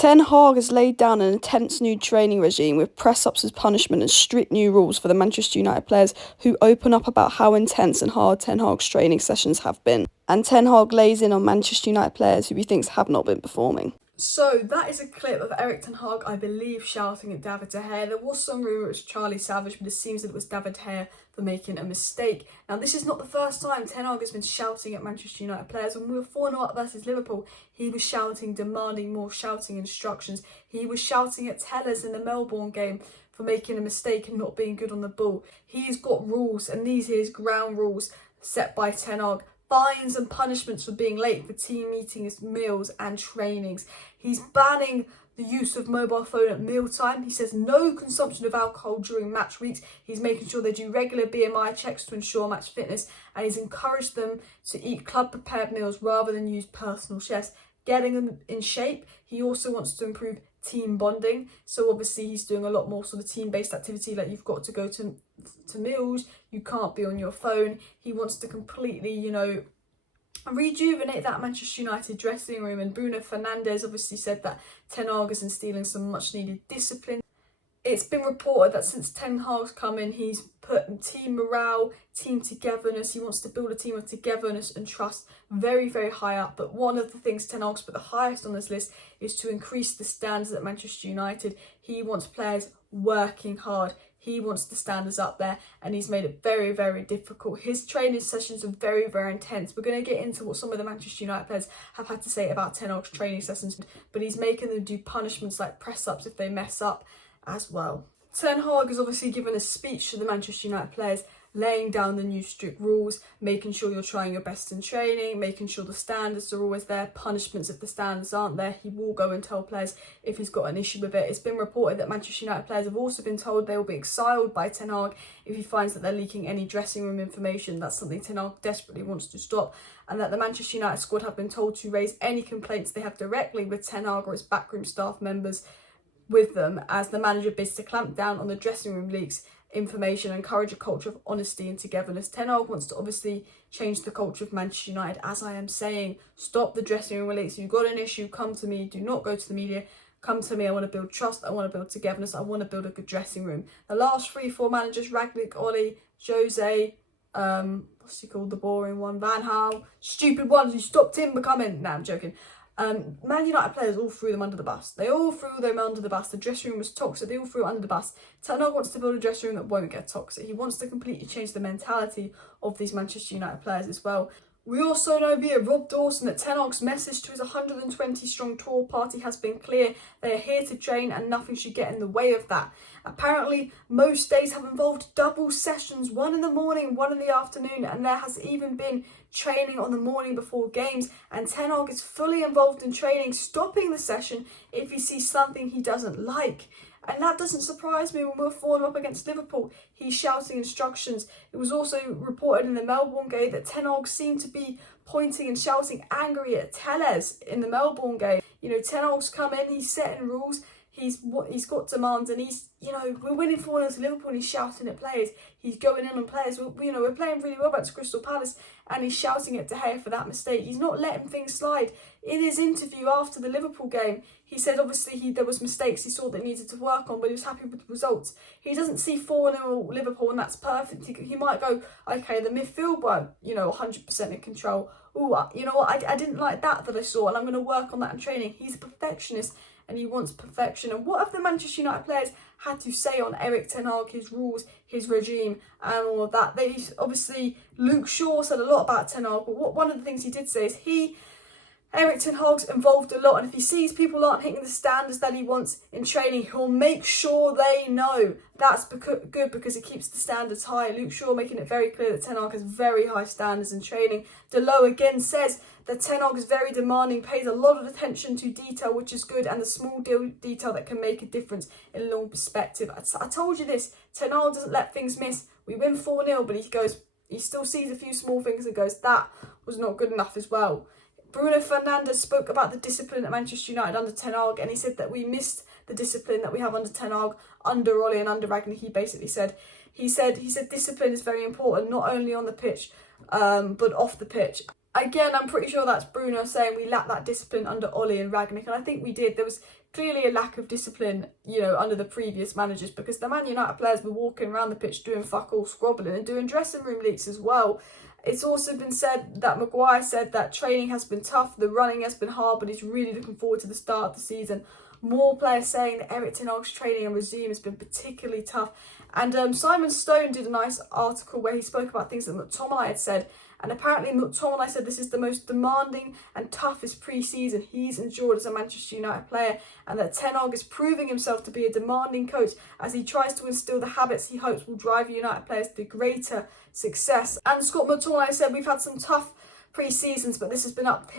Ten Hag has laid down an intense new training regime with press-ups as punishment and strict new rules for the Manchester United players who open up about how intense and hard Ten Hag's training sessions have been. And Ten Hag lays in on Manchester United players who he thinks have not been performing. So that is a clip of Erik Ten Hag, I believe, shouting at David De Gea. There was some rumour it was Charlie Savage, but it seems that it was David De Gea for making a mistake. Now, this is not the first time Ten Hag has been shouting at Manchester United players. When we were 4-0 up versus Liverpool, he was shouting, demanding more, shouting instructions. He was shouting at Tellers in the Melbourne game for making a mistake and not being good on the ball. He's got rules, and these are his ground rules set by Ten Hag. Fines and punishments for being late for team meetings, meals and trainings. He's banning the use of mobile phone at mealtime. He says no consumption of alcohol during match weeks. He's making sure they do regular BMI checks to ensure match fitness, and he's encouraged them to eat club prepared meals rather than use personal chefs, getting them in shape. He also wants to improve team bonding, so obviously he's doing a lot more sort of team-based activity, like you've got to go to meals, you can't be on your phone. He wants to completely, rejuvenate that Manchester United dressing room, and Bruno Fernandes obviously said that Ten Hag is instilling some much needed discipline. It's been reported that since Ten Hag's come in, he's put team morale, team togetherness. He wants to build a team of togetherness and trust very, very high up. But one of the things Ten Hag's put the highest on this list is to increase the standards at Manchester United. He wants players working hard. He wants the standards up there, and he's made it very, very difficult. His training sessions are very, very intense. We're going to get into what some of the Manchester United players have had to say about Ten Hag's training sessions, but he's making them do punishments like press-ups if they mess up as well. Ten Hag has obviously given a speech to the Manchester United players, laying down the new strict rules, making sure you're trying your best in training, making sure the standards are always there, punishments if the standards aren't there. He will go and tell players if he's got an issue with it. It's been reported that Manchester United players have also been told they will be exiled by Ten Hag if he finds that they're leaking any dressing room information. That's something Ten Hag desperately wants to stop, and that the Manchester United squad have been told to raise any complaints they have directly with Ten Hag or his backroom staff members with them, as the manager bids to clamp down on the dressing room leaks information and encourage a culture of honesty and togetherness. Ten Hag wants to obviously change the culture of Manchester United, as I am saying. Stop the dressing room leaks. If you've got an issue, come to me. Do not go to the media. Come to me. I want to build trust. I want to build togetherness. I want to build a good dressing room. The last 3-4 managers, Ragnick, Oli, Jose, what's he called, the boring one, Van Gaal, stupid ones who stopped him becoming, I'm joking. Man United players all threw them under the bus. They all threw them under the bus. The dressing room was toxic. They all threw it under the bus. Ten Hag wants to build a dressing room that won't get toxic. He wants to completely change the mentality of these Manchester United players as well. We also know via Rob Dawson that Ten Hag's message to his 120-strong tour party has been clear. They are here to train and nothing should get in the way of that. Apparently, most days have involved double sessions, one in the morning, one in the afternoon, and there has even been training on the morning before games, and Ten Hag is fully involved in training, stopping the session if he sees something he doesn't like. And that doesn't surprise me. When we were 4-0 up against Liverpool, he's shouting instructions. It was also reported in the Melbourne game that Ten Hag seemed to be pointing and shouting angry at Tellers in the Melbourne game. Ten Hag's come in, he's setting rules, he's got demands, and we're winning 4-0 to Liverpool and he's shouting at players. He's going in on players. We're playing really well against Crystal Palace and he's shouting at De Gea for that mistake. He's not letting things slide. In his interview after the Liverpool game, he said obviously there was mistakes he saw that needed to work on, but he was happy with the results. He doesn't see 4-0 Liverpool and that's perfect. He might go, okay, the midfield weren't 100% in control. I didn't like that I saw, and I'm going to work on that in training. He's a perfectionist and he wants perfection. And what have the Manchester United players had to say on Erik Ten Hag, his rules, his regime, and all of that? Luke Shaw said a lot about Ten Hag, but one of the things he did say is Erik Ten Hag's involved a lot, and if he sees people aren't hitting the standards that he wants in training, he'll make sure they know. That's good because it keeps the standards high. Luke Shaw making it very clear that Ten Hag has very high standards in training. Delo again says that Ten Hag is very demanding, pays a lot of attention to detail, which is good, and the small detail that can make a difference in long perspective. I told you this, Ten Hag doesn't let things miss. We win 4-0, but he still sees a few small things and goes, that was not good enough as well. Bruno Fernandes spoke about the discipline at Manchester United under Ten Hag, and he said that we missed the discipline that we have under Ten Hag, under Oli and under Ragnick. He said discipline is very important, not only on the pitch, but off the pitch. Again, I'm pretty sure that's Bruno saying we lacked that discipline under Ollie and Rangnick, and I think we did. There was clearly a lack of discipline, under the previous managers, because the Man United players were walking around the pitch doing fuck all, squabbling and doing dressing room leaks as well. It's also been said that Maguire said that training has been tough, the running has been hard, but he's really looking forward to the start of the season. More players saying that Erik ten Hag's training and regime has been particularly tough. And Simon Stone did a nice article where he spoke about things that McTominay had said. And apparently McTominay said this is the most demanding and toughest pre-season he's endured as a Manchester United player, and that Ten Hag is proving himself to be a demanding coach as he tries to instill the habits he hopes will drive United players to greater success. And Scott McTominay said we've had some tough pre-seasons, but this has been up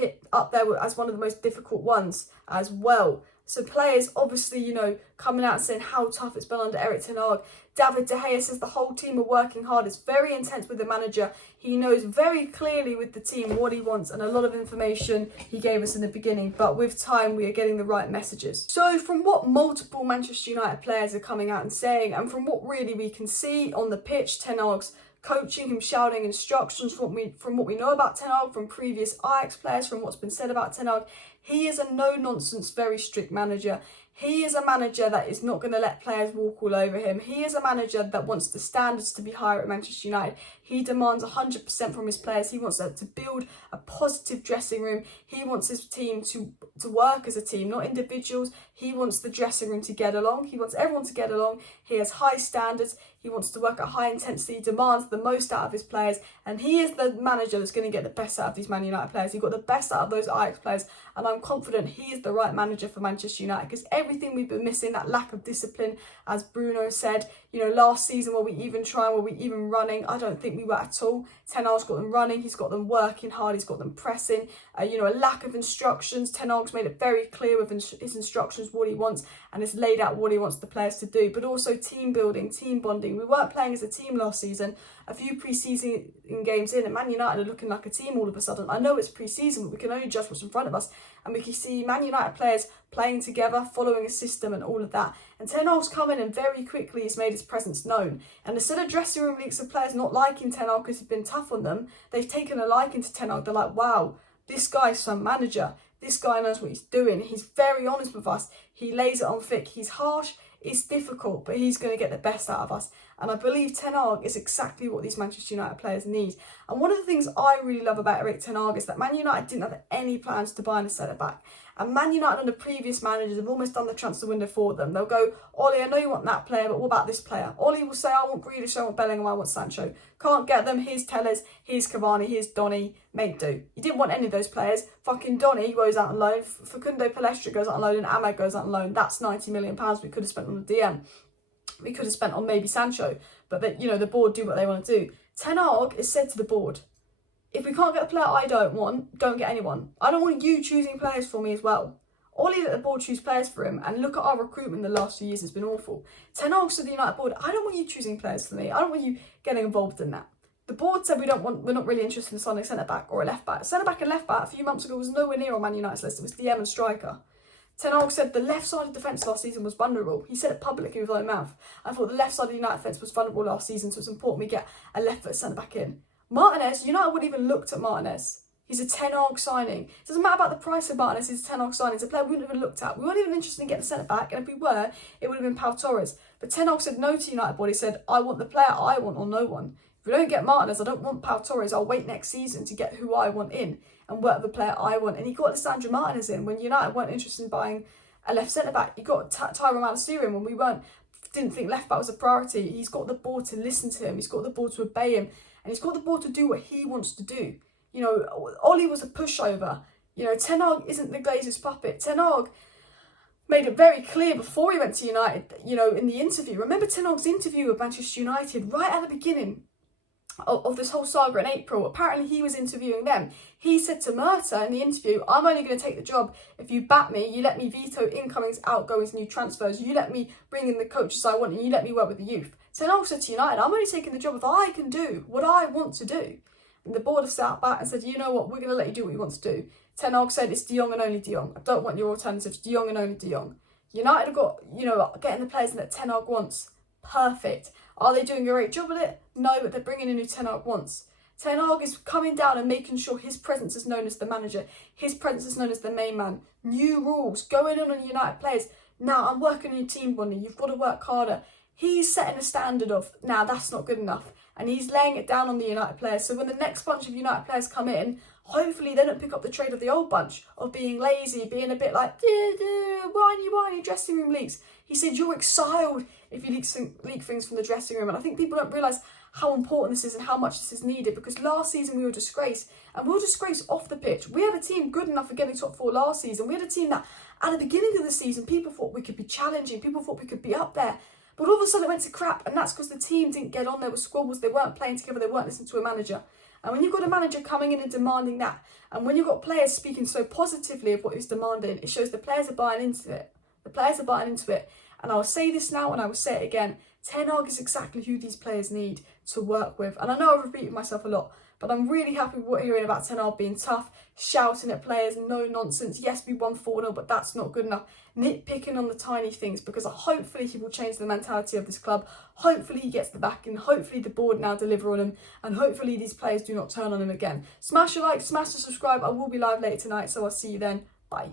there as one of the most difficult ones as well. So players obviously, coming out and saying how tough it's been under Erik ten Hag. David De Gea says the whole team are working hard. It's very intense with the manager. He knows very clearly with the team what he wants, and a lot of information he gave us in the beginning. But with time, we are getting the right messages. So from what multiple Manchester United players are coming out and saying, and from what really we can see on the pitch, Ten Hag's coaching, him shouting instructions, from what we know about Ten Hag, from previous Ajax players, from what's been said about Ten Hag, he is a no-nonsense, very strict manager. He is a manager that is not going to let players walk all over him. He is a manager that wants the standards to be higher at Manchester United. He demands 100% from his players. He wants to build a positive dressing room. He wants his team to work as a team, not individuals. He wants the dressing room to get along. He wants everyone to get along. He has high standards. He wants to work at high intensity. He demands the most out of his players. And he is the manager that's going to get the best out of these Man United players. He got the best out of those Ajax players. And I'm confident he is the right manager for Manchester United, because everything we've been missing, that lack of discipline, as Bruno said, last season, were we even trying, were we even running? I don't think we were at all. Ten Hag's got them running, he's got them working hard, he's got them pressing. A lack of instructions. Ten Hag's made it very clear with his instructions what he wants, and has laid out what he wants the players to do. But also team building, team bonding. We weren't playing as a team last season. A few pre-season games in, and Man United are looking like a team all of a sudden. I know it's pre-season, but we can only judge what's in front of us. And we can see Man United players playing together, following a system and all of that. And Ten Hag's come in and very quickly has made his presence known. And instead of dressing room leaks of players not liking Ten Hag because he's been tough on them, they've taken a liking to Ten Hag. They're like, wow, this guy's some manager. This guy knows what he's doing. He's very honest with us. He lays it on thick. He's harsh. It's difficult, but he's going to get the best out of us. And I believe Ten Hag is exactly what these Manchester United players need. And one of the things I really love about Erik ten Hag is that Man United didn't have any plans to buy a centre-back. And Man United under previous managers have almost done the transfer window for them. They'll go, Ollie, I know you want that player, but what about this player? Ollie will say, I want Grealish, I want Bellingham, I want Sancho. Can't get them, here's Tellez, here's Cavani, here's Donny, make do. You didn't want any of those players. Fucking Donny goes out on loan, Facundo Palestra goes out on loan, and Ahmad goes out on loan. That's £90 million we could have spent on the DM. We could have spent on maybe Sancho, but the board do what they want to do. Ten Hag is said to the board, if we can't get the player I don't want, don't get anyone. I don't want you choosing players for me as well. Ollie let the board choose players for him, and look at our recruitment the last few years, it's been awful. Ten Hag said to the United board, I don't want you choosing players for me. I don't want you getting involved in that. The board said we're not really interested in signing a centre-back or a left-back. Centre-back and left-back a few months ago was nowhere near on Man United's list. It was DM and striker. Ten Hag said the left-sided defence last season was vulnerable. He said it publicly with his own mouth. I thought the left side of the United defence was vulnerable last season, so it's important we get a left-foot centre-back in. Martinez, United wouldn't even looked at Martinez. He's a Ten Hag signing. It doesn't matter about the price of Martinez, he's a Ten Hag signing. It's a player we wouldn't have even looked at. We weren't even interested in getting a centre-back, and if we were, it would have been Pau Torres. But Ten Hag said no to United board. He said, I want the player I want or no one. If we don't get Martinez, I don't want Pau Torres. I'll wait next season to get who I want in and work the player I want. And he got Lissandro Martinez in when United weren't interested in buying a left centre-back. He got Tyrone Malacia in when we didn't think left-back was a priority. He's got the board to listen to him. He's got the board to obey him. And he's got the board to do what he wants to do. Ollie was a pushover. Ten Hag isn't the Glazers' puppet. Ten Hag made it very clear before he went to United, in the interview. Remember Ten Hag's interview with Manchester United right at the beginning of this whole saga in April? Apparently he was interviewing them. He said to Murta in the interview, I'm only going to take the job if you back me, you let me veto incomings, outgoings, new transfers, you let me bring in the coaches I want, and you let me work with the youth. Ten Hag said to United, I'm only taking the job if I can do what I want to do. And the board have sat back and said, you know what, we're going to let you do what you want to do. Ten Hag said, it's De Jong and only De Jong. I don't want your alternatives, De Jong and only De Jong. United have got, getting the players that Ten Hag wants. Perfect. Are they doing a great job with it? No, but they're bringing in who Ten Hag wants. Ten Hag is coming down and making sure his presence is known as the manager, his presence is known as the main man. New rules going on United players. Now, I'm working on your team bonding, you've got to work harder. He's setting a standard of, now that's not good enough. And he's laying it down on the United players. So when the next bunch of United players come in, hopefully they don't pick up the trade of the old bunch, of being lazy, being a bit like, whiny, dressing room leaks. He said, you're exiled if you leak things from the dressing room. And I think people don't realise how important this is and how much this is needed, because last season we were disgraced, and we were disgraced off the pitch. We had a team good enough for getting top 4 last season. We had a team that at the beginning of the season people thought we could be challenging, people thought we could be up there, but all of a sudden it went to crap, and that's because the team didn't get on. There were squabbles, they weren't playing together, they weren't listening to a manager. And when you've got a manager coming in and demanding that, and when you've got players speaking so positively of what he's demanding, it shows the players are buying into it. The players are buying into it. And I'll say this now and I will say it again. Ten Hag is exactly who these players need to work with. And I know I've repeated myself a lot, but I'm really happy with what I'm hearing about Ten Hag being tough, shouting at players, no nonsense. Yes, we won 4-0, but that's not good enough. Nitpicking on the tiny things, because hopefully he will change the mentality of this club. Hopefully he gets the backing. Hopefully the board now deliver on him. And hopefully these players do not turn on him again. Smash a like, smash the subscribe. I will be live later tonight, so I'll see you then. Bye.